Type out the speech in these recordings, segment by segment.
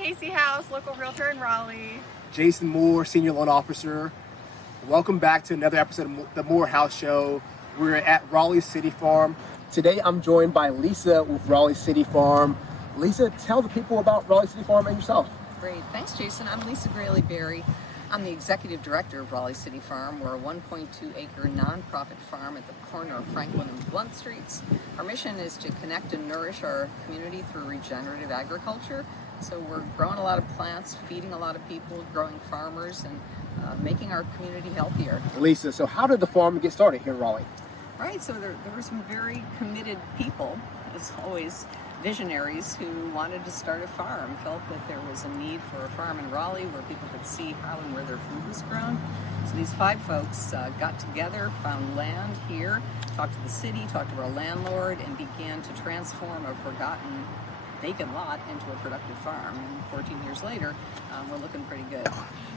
Casey House, local realtor in Raleigh. Jason Moore, Senior Loan Officer. Welcome back to another episode of the Moorehouse Show. We're at Raleigh City Farm. Today I'm joined by Lisa with Raleigh City Farm. Lisa, tell the people about Raleigh City Farm and yourself. Great, thanks Jason. I'm Lisa Grele, Barrie. I'm the Executive Director of Raleigh City Farm. We're a 1.2-acre nonprofit farm at the corner of Franklin and Blunt Streets. Our mission is to connect and nourish our community through regenerative agriculture. So we're growing a lot of plants, feeding a lot of people, growing farmers, and making our community healthier. Lisa, so how did the farm get started here in Raleigh? Right, so there were some very committed people, as always, visionaries who wanted to start a farm, felt that there was a need for a farm in Raleigh where people could see how and where their food was grown. So these 5 folks got together, found land here, talked to the city, talked to our landlord, and began to transform a forgotten vacant lot into a productive farm. And 14 years later, we're looking pretty good.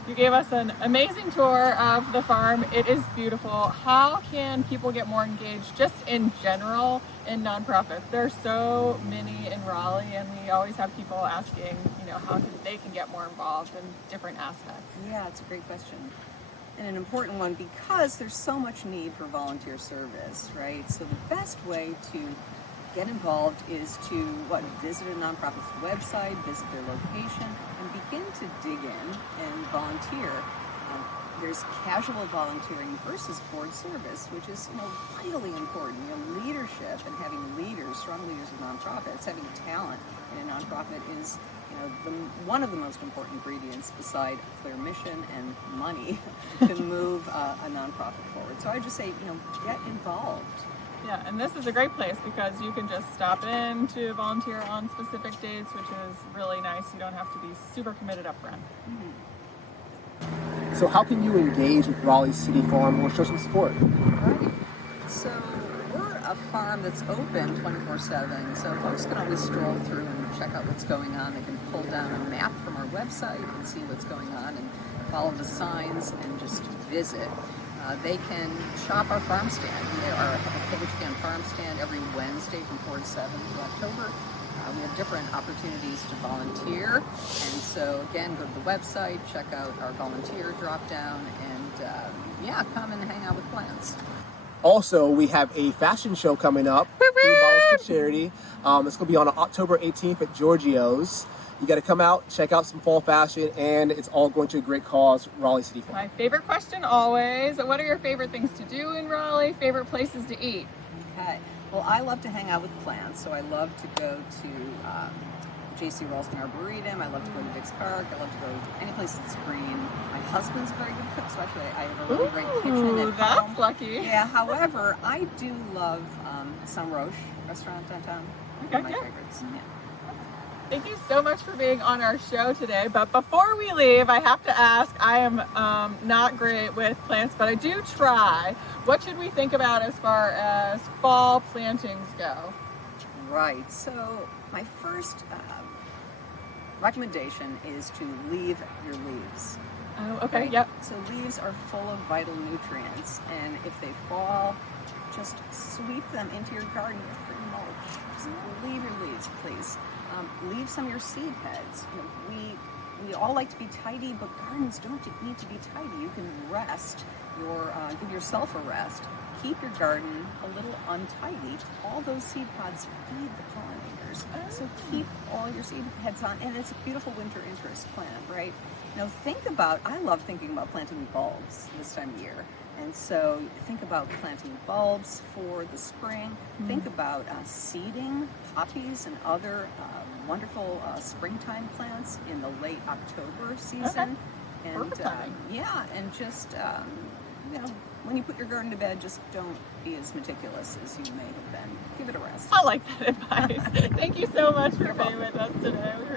You gave us an amazing tour of the farm. It is beautiful. How can people get more engaged just in general in nonprofits? There's so many in Raleigh, and we always have people asking, how they can get more involved in different aspects. Yeah, it's a great question. And an important one because there's so much need for volunteer service, right? So the best way to get involved is to visit a nonprofit's website, visit their location, and begin to dig in and volunteer. There's casual volunteering versus board service, which is vitally important. Leadership and having leaders, strong leaders of nonprofits, having talent in a nonprofit is one of the most important ingredients beside a clear mission and money to move a nonprofit forward. So I just say, get involved. Yeah, and this is a great place because you can just stop in to volunteer on specific dates, which is really nice. You don't have to be super committed up front. So how can you engage with Raleigh City Farm or show some support? Right. So we're a farm that's open 24/7. So folks can always stroll through and check out what's going on. They can pull down a map from our website and see what's going on and follow the signs and just visit. They can shop our farm stand. We have a public can farm stand every Wednesday from 4 to 7 of October. We have different opportunities to volunteer. And so, again, go to the website, check out our volunteer drop-down, and, come and hang out with plants. Also, we have a fashion show coming up through Bottles for Charity. It's going to be on October 18th at Giorgio's. You got to come out, check out some fall fashion, and it's all going to a great cause, Raleigh City Farm. My favorite question always, what are your favorite things to do in Raleigh, favorite places to eat? Okay. Well, I love to hang out with plants, so I love to go to J.C. Ralston Arboretum. I love to go to Dix Park. I love to go any place that's green. My husband's a very good cook, so actually I have a really great kitchen at that's home. lucky. Yeah, however, I do love San Roche restaurant downtown. Okay, One of my favorites. Yeah. Thank you so much for being on our show today. But before we leave, I have to ask, I am not great with plants, but I do try. What should we think about as far as fall plantings go? Right. So my first recommendation is to leave your leaves. Oh, okay, Right? yep. So leaves are full of vital nutrients, and if they fall, just sweep them into your garden with free mulch. Just leave your leaves, please. Leave some of your seed heads. We all like to be tidy, but gardens don't need to be tidy. You can rest give yourself a rest. Keep your garden a little untidy. All those seed pods feed the pollinators. So keep all your seed heads on, and it's a beautiful winter interest plant, right? I love thinking about planting bulbs this time of year. And so think about planting bulbs for the spring. Think about seeding poppies and other wonderful springtime plants in the late October season. Okay. And Perfect timing. and just when you put your garden to bed, just don't be as meticulous as you may have been. Give it a rest. I like that advice. Thank you so much for being with us today. We